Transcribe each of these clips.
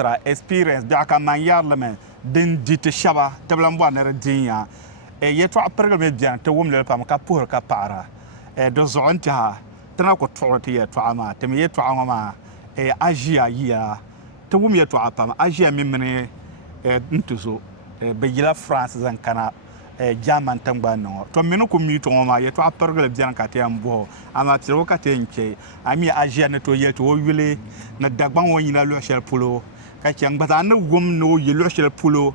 Misra experience da ka man yarlame din dit shaba tablan bwa na radinya ye to apergal me bian te wumle pam ka pour ka para do zonta tana ko to ye to ama te me ye to ama Asia ya te wum ye to apam Asia mi mene ntuzo be yila France zan kana German tangba no to meno ko mi to ma ye to apergal bian ka te ambo ama te wo ka te nche ami Asia ne to ye to wile na dagban wo yina lo shel pulo ka kyang bata na wum no ye lo shel pulo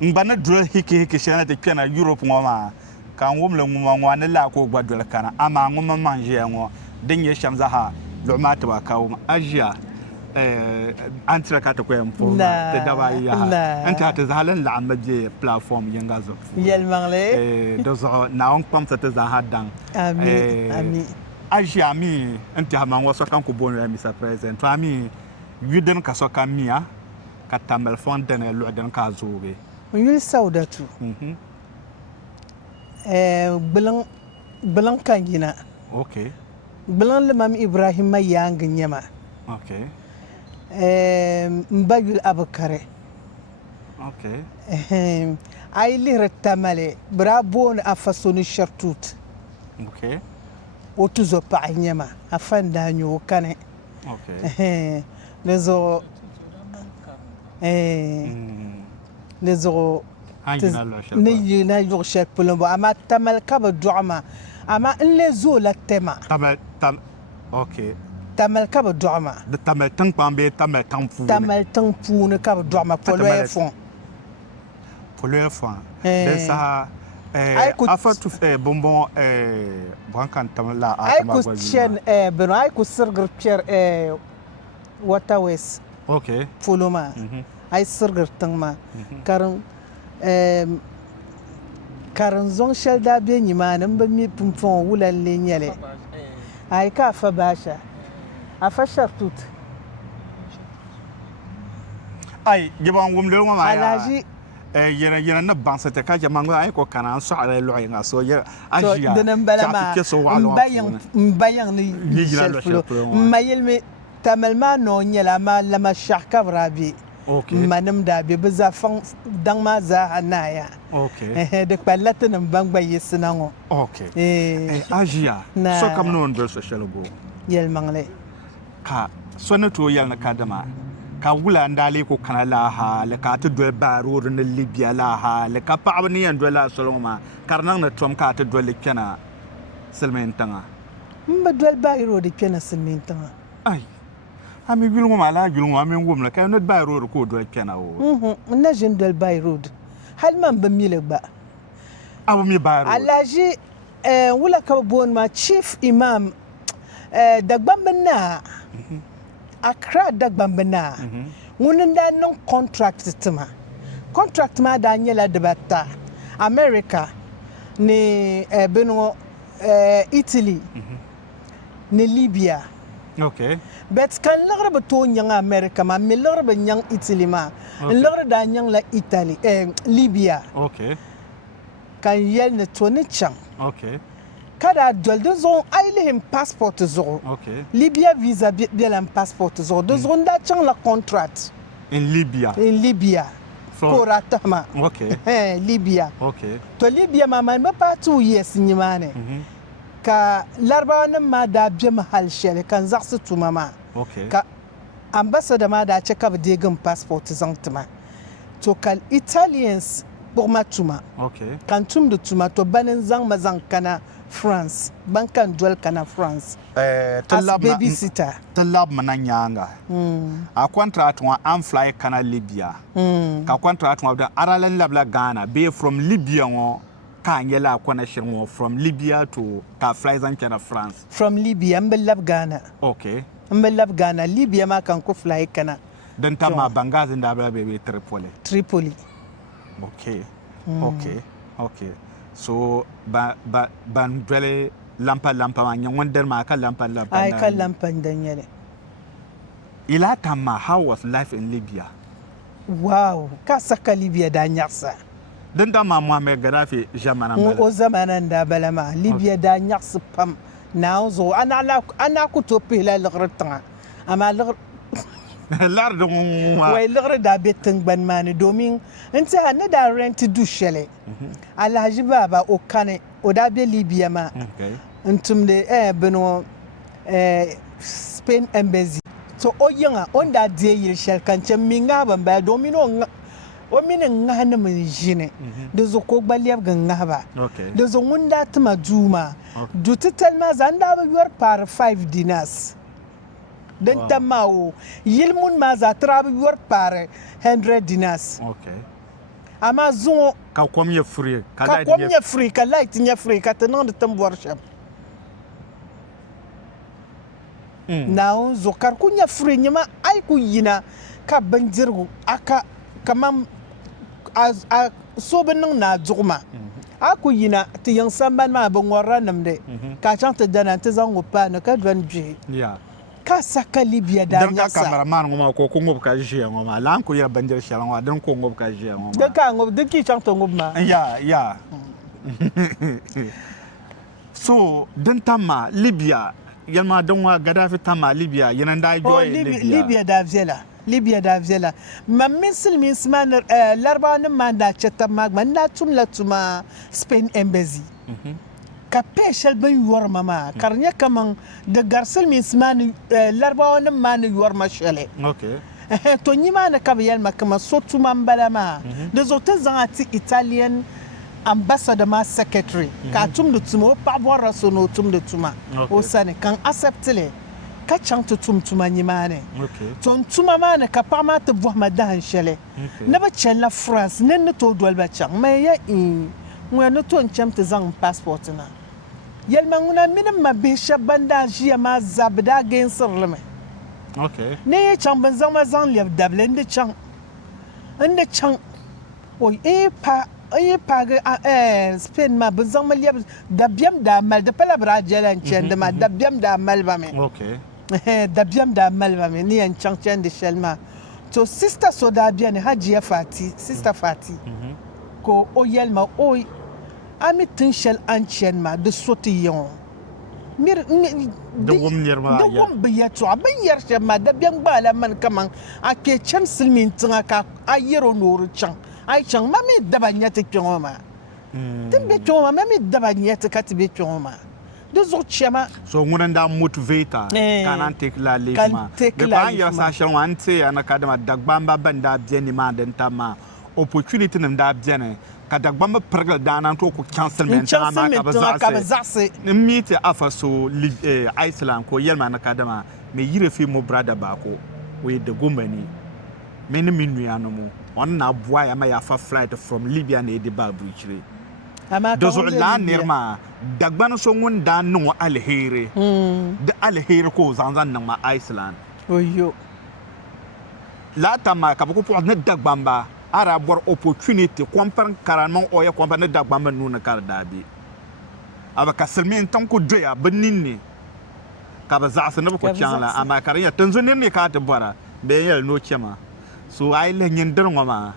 mbana dro hiki shana te kana Europe ngoma kan wum le ngoma ne la ko gbadol kana ama ngoma manje ngo denye shamza ha lo ma to ka wo Asia antra ka to ko empo te daba ya anta te zalan la amaje platform yanga zo yel mangle do zo na on pam te za hadan ami Asia mi anta ma ngo so kan ko bonu mi sa present to ami yuden ka so kan miya ka tamal fonten lo den ka zobe yul saudatu belang kanjina okay belang le mam Ibrahim yang nyama okay mbayul abakare okay ay li retamale brabon afasoni shartut okay otuzo pa nyama afanda nyu kane okay lezo lezo ni na yo chef polombo ama tamal kaba duama ama lezo la tema tamal okay tamal kaba duama de tamal tang pambe tamal tang pu ne kaba duama polo fond de ça afa tu fait bonbon brancan tamala ay ko chen beno ay ko sirgir pierre watawes okay foloma ay sirgir tangma karan zon shalda be nyima nan ba mi pumfon wulan le nyele ay ka fa basha afa shartut ay giban wumle ma alaji yena na bansete ka jamango ay ko kana so ala lo nga so ya Asia denan balama mbayang ni mayel me tamalma no nyela ma lama shaka brabi okay manam da be za fan dan ma za hanaya okay de palatun bangba yesnango okay Asia so kam no ndo social go yel mangle ka so na to yel na kadama ka wula ndale ko kana la ha le ka to do baro na Libya la ha le ka pa abni yan do la soloma karnan na tom ka to do le kana selmen tanga mba do baro de kana selmen tanga ay ami gulmo mala gulmo ami ngum la ka no baro ko do kana o na jen do baro hal man ba mi le ba abu mi baro alaji wula ka bon ma chief imam dagbamna Accra dagbambana ngununda non contract ma da nyela debata America ni beno Italy ni Libya okay bet kan lagra to nyang America ma mi lagra nyang Italy ma lagra da nyang la Italy Libya okay kan yel ne to ne chang okay kada dol de zon ailehim passport zo okay Libya visa bien passport zo de zon da chang la contract in Libya koratama okay Libya okay to Libya mama ma pa 2 years nyimane ka larba ma da bi mahal shele kan zaksu tu mama okay ka ambassador ma da check up de gam passport zantuma to kal Italians pour matuma okay kan tum de tuma to banin zang mazan kana France bankan dual kana France talab babysitter talab mananyanga a contract wa am fly kana Libya ka contract wa da aralan labla Ghana be from Libya wo ka ngela connection wo from Libya to ka fly zan kana France from Libya mbel lab Ghana okay mbel lab Ghana Libya ma kan ko fly kana dan tama bangazi nda bla be Tripoli okay okay so ban dwele lampa ma nyawonder ma ka lampa ay ka lampa ndanyele ila tamma how was life in Libya wow ka saka Libya da nyaksa dan tama Muammar Gaddafi jamana bala o zamanan da balama Libya da nyaksa pam now zo ana ku to pela lgrtan ama lardin wai lagre da betin ban mani domin in ta na da rent du shele alhaji baba o kane o da be libya ma ntum de beno Spain embassy so o yanga on da de yil shel kan cem mi nga ban ba domin o minin nga na mun jine da zo ko gbaliyab ga nga ba da zo ngunda tuma juma du total ma zanda ba yor par 5 dinars dan tamawo yilmun ma za trabi yor par 100 dinars ama zo ka kom ye free ka light nya free ka tanon da tambor sham now zo kar kunya free nyama ai ku yina ka banjirgu aka kamam a so benang na jugma aku yina ti yang samban ma ban warra namde ka chanta dana ta zango pa na ka dwan bi ka saka libya da nya sa dan ka cameraman ngoma ko ngob ka jiya ngoma lan ko ya banjir shalangwa dan ko ngob ka jiya ngoma da ka ngob diki chanta ngob ma ya so dan tamma libya yalma dan wa Gaddafi tamma libya yana da joy libya da vela mammin silmin sman larbanin ma da chata magman na tumla tuma Spain embassy ka peshal ban yuwar mama karnya kaman da garsil min sman larbanin ma ne yuwar mashale to ni ma na kabiyal makama so tuma mbalama da zotan zangati Italian ambassador ma secretary ka tum da tuma pa bora so no tum da tuma o sane kan acceptele ka chanta tumtuma nyimane ton tuma mana ka pama te bo madan shele na ba chella France nen to dol ba chang me ya ngwe no to nchem te zang passport na yelma nguna minim ma be shabanda jiya ma zabda gen sirleme ne ya chang ban zang ma zang le dable nde chang oy pa ga Spain ma ban zang ma le da biam da mal da pala bra jalan chen da ma da biam da mal ba me da biam da malba me ni en changchen de shelma to sister soda bien Hajiya Fati sister Fati ko oyelma oy ami tin shel anchen ma de sotiyon mir de wom biya to abin yar shema da biam bala man kaman ake chan silmin tinga ka ayero noru chan ay chan mami dabanyate kyoma timbe kyoma mami dabanyate katibe kyoma so ngunan da motivator kanan take la lema be ban ya sa shan wante ana kadama dagbamba banda bieni ma den tama opportunity nim da bieni ka dagbamba pergal dana to ko cancelment ma ka bazase meet afa so Iceland ko yelma na kadama me yire fi mo brother ba ko we de gomani me ni minu anu mo on na boa ya ma ya fa flight from Libya na e ba bruchire dozo la nirma dagban so ngun da no alheri da alheri ko zanzan nan ma Iceland oyo la tama ka ko po na dagban ba ara bor opportunity kompan karanman oya kompan na dagban ba nuna kar dabi aba kaselmin tan ko doya baninni ka ba za sa na ko kyala amma karanya tanzo ne ka ta bara be yel no chema so ai le nyin dirngoma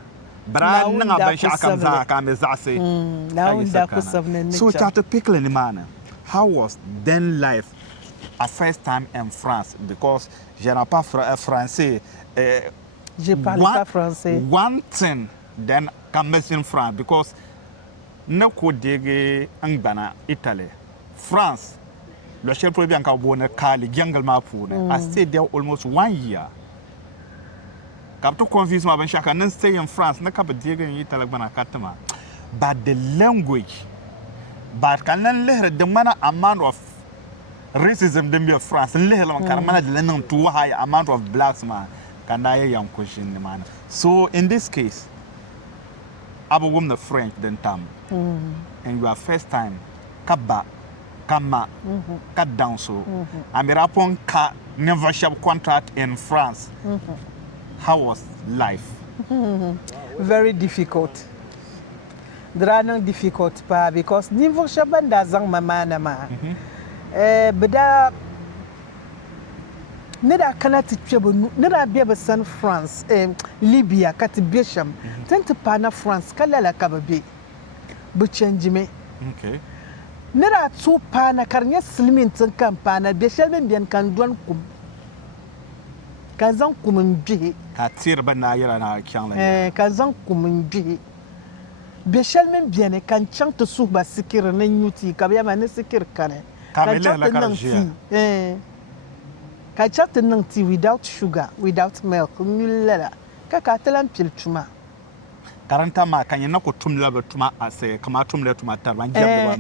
Brand nga ban shaka za ka me zase so chata pickle ni mana how was then life a first time in France because je n'ai pas français je parle pas français one thing then come in France because na ko dege angbana Italy France le chef bien ka bona kali jangal ma pune I stayed there almost 1 year Kapto confuse ma ban shaka nan stay in France na kaba diga yi talagbana katama but the language but kan nan lehre de mana amount of racism dem be France lehre man kan mana de nan to high amount of blacks man kan da yan question ni man so in this case abo wom the French then tam and your first time kaba kama cut down so amira pon ka never shop contract in France How was life? Very difficult. Drana difficult pa because niveau shabanda zang mama na ma. Beda nida kanati chebo nida biya San France Libya kati bisham tente pana France kala la kababe bu change me. Okay. Nida tu pana karnya slimin tun kampana bisham biyan kan duan kum ka zaŋ kum n gbihi ka tiri bin naa yɛla na chaŋ la ka zaŋ kum n gbihi be shɛli min bɛni ka n chaŋ ti suhi ba sikiri ni nyuti ka bi yɛma ni sikiri kani ka mi lihila ka di ʒiya ka chaŋ ti niŋ tii without sugar without milk n nyuli lala ka ti lan pili tuma karanta maa ka nyɛ na ku tumdila bi tuma ase kama tumdila tuma tariba n jɛbdi ba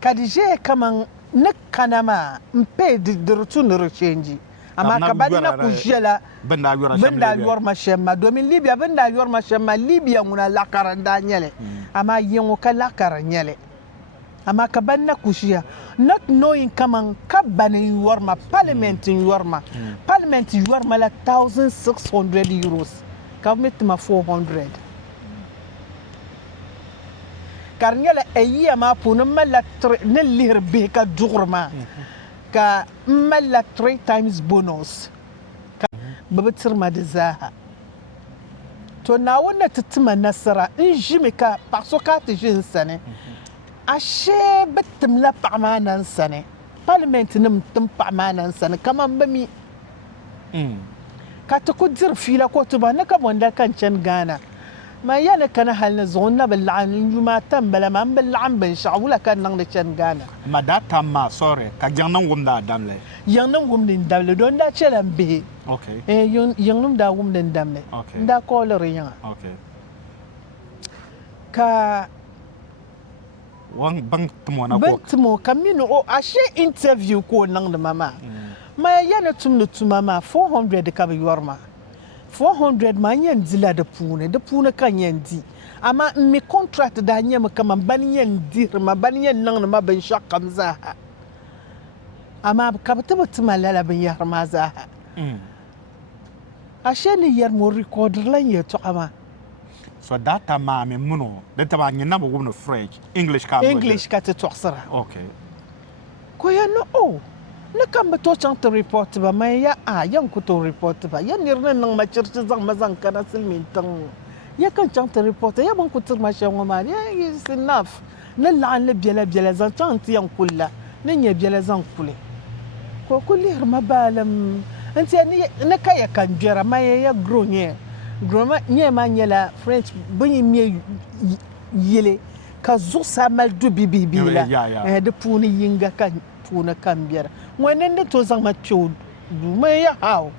ka di ʒɛya kaman ni kana maa n pee di tu ni di change amma ka bani na ku ʒɛla bin daa yɔrima shɛm ma domin libya bin daa yɔrima shɛm ma libya ŋuna lakara n daa nyɛli amma yiŋo ka lakara nyɛli amma ka bani na ku ʒiya not knowing kaman ka bani n yɔrima parliament n yɔrima parliament yɔrima la €1,600 ka bi mi tima 400 ka di nyɛla a yiya maa puuni ni lihiri bihi ka duɣuri maa ka n malila 3 times bonus ka bi bi tiri ma di zaaha to naawuni ti tima nasara n ʒimi ka paɣa so ka ti ʒi n sani ashe bi timla paɣa maa nan sani parliament nim tim paɣa maa nan sani kaman bi mi ka ti ku diri fiila ko ti ba ni ka bɔnda kan chani Ghana ma yana kana hali ni zuɣu na bi laɣim yuma tam bala ma n bi laɣim binshaɣu wula ka niŋdi chani Ghana ma daa tam maa sori ka jiŋ niŋ wumda a damli yiŋ niŋ wumdi n damli don daa chɛla n bihi yiŋ nim daa wumdi n damli n daa kɔɔliri yiŋa ka bin timo ka mini o ashe interview ko o niŋdi ma maa ma yana tumdi tuma maa 400 ka bi yɔrima 400 maa n yɛn dila di puuni ka n yɛn di amma n mi contract daa nyɛmi kama bani yɛn dihiri ma bani yɛn niŋdi ma binshaɣu kam zaaha amma ka bi ti bi tima lala binyahari maa zaaha ashe ni yɛrimi o rikodirila n yɛltɔɣa maa so data maa mi muno di taba nyɛ na bi wumni French English ka ti tɔɣasira ko ya no o ni kan bi to chaŋ ti report ba ma ya yan ku to report ba ya niri ni niŋ ma chiriti zaŋ ma zaŋ kana silmiin tiŋ ya kan chaŋ ti report ya bin ku tiri ma shɛli ŋɔ maa ya is enough ni laɣim li biɛla zaŋ chaŋ ti yan kulla ni nyɛ biɛla zaŋ kuli ko ku lihiri ma baalim n tiya ni ka ya kan gbɛra ma ya grow nyɛ maa nyɛla French bin yi mɛ yili ka zuɣusaa mali du bibihi la di puuni yinga ka puuni kan biɛra ŋɔni ni to zaŋ ma kpɛ o duu ma ya hao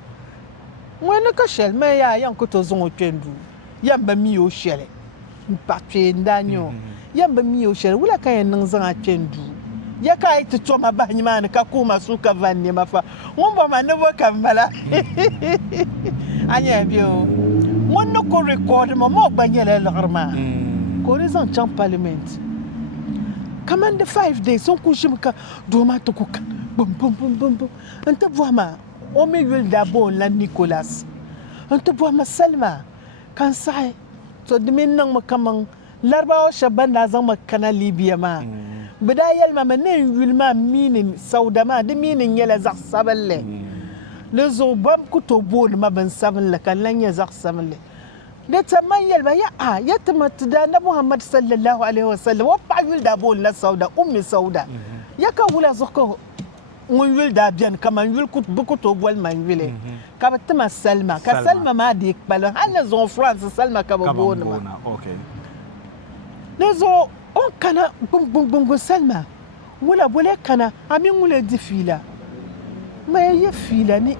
ŋɔni ka shɛli ma ya yan ku to zaŋ o kpɛ duu yan ba mi o shɛli n paɣa kpɛ n daa nyɛ o yan ba mi o shɛli wula ka yɛn niŋ zaŋ a kpɛ duu ya ka yi ti to ma bahi nimaani ka ku ma su ka van niɛma fa ŋun bɔ ma ni bo ka bala a nyɛ bi o ŋun ni ku record ma o gba nyɛla liɣiri maa ka o ni zaŋ chaŋ parliament kaman di 5 days sun ku ʒimi ka doo maa ti ku kan bum n ti bɔhi ma o mi yuli daa boon la Nicholas n ti bɔhi ma Salma kan saɣi to di mi niŋ mi kaman larabawa shɛba ban daa zaŋ ma kana Libya maa bi daa yɛli ma ne n yuli maa miini Sauda maa di miini nyɛla zaɣ sabinli di zuɣu bam ku to booni ma bin sabinli ka lan nyɛ zaɣ sabinli di ta man yɛli ma ya ti ma ti daa na Muhammad sallallahu alaihi wasallam o paɣa yuli daa booni la Sauda ummi Sauda ya ka wula zuɣu ka ŋun yuli daa biɛni kaman yuli bi ku to boli man yuli ka bi ti ma Salma ka Salma maa di kpalim hali ni zuɣu France Salma ka bi booni ma di zuɣu on kana gbungbungbungu Salma wula bole kana a mi wula di fiila ma ya ye fiila ni